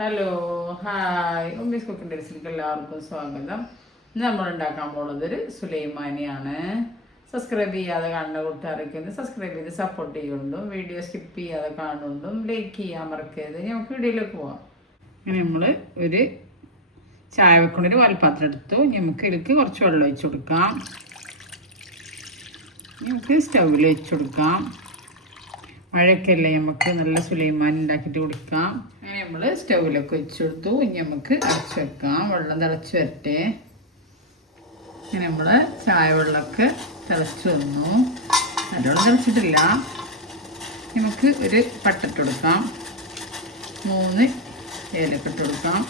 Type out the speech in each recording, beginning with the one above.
Hello hi Ummis cooking ടെക്സിലേക്ക് എല്ലാവർക്കും സ്വാഗതം. ഇന്ന് നമ്മൾ ഉണ്ടാക്കാൻ പോകുന്നത് ഒരു സുലൈമാനിയാണ്. സബ്സ്ക്രൈബ് ചെയ്യാതെ കാണുന്ന കൂട്ടുകാരൊക്കെ ഒന്ന് സബ്സ്ക്രൈബ് ചെയ്ത് സപ്പോർട്ട് ചെയ്യുന്നുണ്ടും വീഡിയോ സ്കിപ്പ് ചെയ്യാതെ കാണുന്നുണ്ടും ലൈക്ക് ചെയ്യാൻ മറക്കരുത്. നമുക്ക് വീഡിയോയിലേക്ക് പോവാം. അങ്ങനെ നമ്മൾ ഒരു ചായ വെക്കുന്ന ഒരു പാൽപ്പാത്രം എടുത്തു. നമുക്ക് ഇതിലേക്ക് കുറച്ച് വെള്ളം ഒഴിച്ചു കൊടുക്കാം. നമുക്ക് സ്റ്റൗവിൽ വെച്ച് കൊടുക്കാം. മഴയൊക്കെ അല്ലേ, നമുക്ക് നല്ല സുലൈമാൻ ഉണ്ടാക്കിയിട്ട് കൊടുക്കാം. അങ്ങനെ നമ്മൾ സ്റ്റൗവിലൊക്കെ വെച്ച് കൊടുത്തു. ഇനി നമുക്ക് അടച്ച് വെക്കാം. വെള്ളം തിളച്ച് വരട്ടെ. അങ്ങനെ നമ്മൾ ചായ വെള്ളമൊക്കെ തിളച്ച് വന്നു. നല്ലോണം തിളച്ചിട്ടില്ല. നമുക്ക് ഒരു പട്ടിട്ട് കൊടുക്കാം. 3 ഏലക്ക ഇട്ട് കൊടുക്കാം.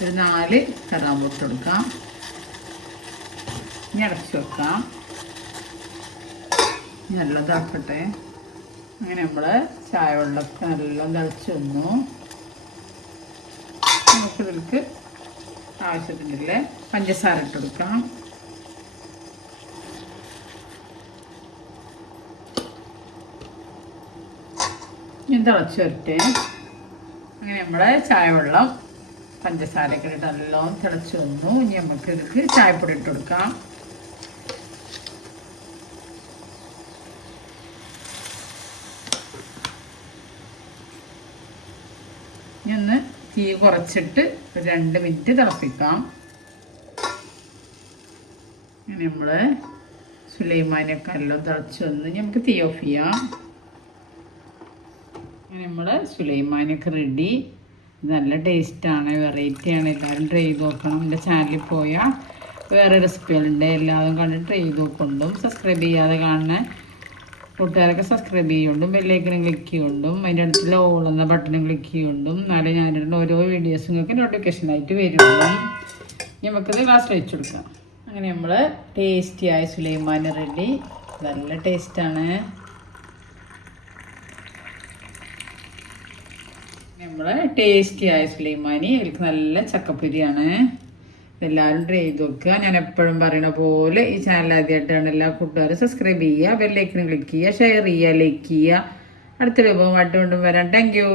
ഒരു 4 കറാമ്പൂ ഇട്ട് കൊടുക്കാം. ഇനി അടച്ച് വെക്കാം. നല്ലതാക്കട്ടെ. അങ്ങനെ നമ്മൾ ചായ വെള്ളമൊക്കെ നല്ല തിളച്ച് വന്നു. നമുക്കിതിലേക്ക് ആവശ്യത്തിനുള്ള പഞ്ചസാര ഇട്ട് കൊടുക്കാം. ഇനി തിളച്ച് വരട്ടെ. അങ്ങനെ നമ്മുടെ ചായ വെള്ളം പഞ്ചസാരയൊക്കെ ഇട്ട് നല്ലോണം തിളച്ച് വന്നു. ഇനി നമുക്ക് ഇതിലേക്ക് ചായപ്പൊടി ഇട്ട് കൊടുക്കാം. ഇനി ഒന്ന് തീ കുറച്ചിട്ട് 2 മിനിറ്റ് തിളപ്പിക്കാം. അങ്ങനെ നമ്മൾ സുലൈമാനിയൊക്കെ എല്ലാം തിളച്ച് വന്ന് നമുക്ക് തീ ഓഫ് ചെയ്യാം. അങ്ങനെ നമ്മൾ സുലൈമാനിയൊക്കെ റെഡി. നല്ല ടേസ്റ്റാണ്, വെറൈറ്റിയാണ്. എല്ലാവരും ട്രൈ ചെയ്ത് നോക്കണം. എൻ്റെ ചാനലിൽ പോയാൽ വേറെ റെസിപ്പികളുണ്ട്, എല്ലാവരും കണ്ട് ട്രൈ ചെയ്ത് നോക്കൊണ്ടും. സബ്സ്ക്രൈബ് ചെയ്യാതെ കാണുന്ന കൂട്ടുകാരൊക്കെ സബ്സ്ക്രൈബ് ചെയ്യുകൊണ്ടും ബെല്ലൈക്കണും ക്ലിക്ക് ചെയ്യുകൊണ്ടും അതിൻ്റെ അടുത്തുള്ള ഓൾ എന്ന ബട്ടണും ക്ലിക്ക് ചെയ്യുകൊണ്ടും എന്നാലേ ഞാനിടുന്ന ഓരോ വീഡിയോസും നിങ്ങൾക്ക് നോട്ടിഫിക്കേഷനായിട്ട് വരുള്ളൂ. നമുക്കത് ഗ്ലാസ് വെച്ച് കൊടുക്കാം. അങ്ങനെ നമ്മൾ ടേസ്റ്റിയായ സുലൈമാനി റെഡി. നല്ല ടേസ്റ്റാണ്. നമ്മൾ ടേസ്റ്റിയായ സുലൈമാനി അതിലേക്ക് നല്ല ചക്കപ്പൊരിയാണ്. എല്ലാവരും ട്രൈ ചെയ്ത് നോക്കുക. ഞാൻ എപ്പോഴും പറയുന്ന പോലെ ഈ ചാനൽ ആദ്യമായിട്ടാണ് എല്ലാ കൂട്ടുകാരും സബ്സ്ക്രൈബ് ചെയ്യുക, ബെല്ലൈക്കനും ക്ലിക്ക് ചെയ്യുക, ഷെയർ ചെയ്യുക, ലൈക്ക് ചെയ്യുക. അടുത്ത രൂപമായിട്ട് കൊണ്ടും വരാം. Thank you.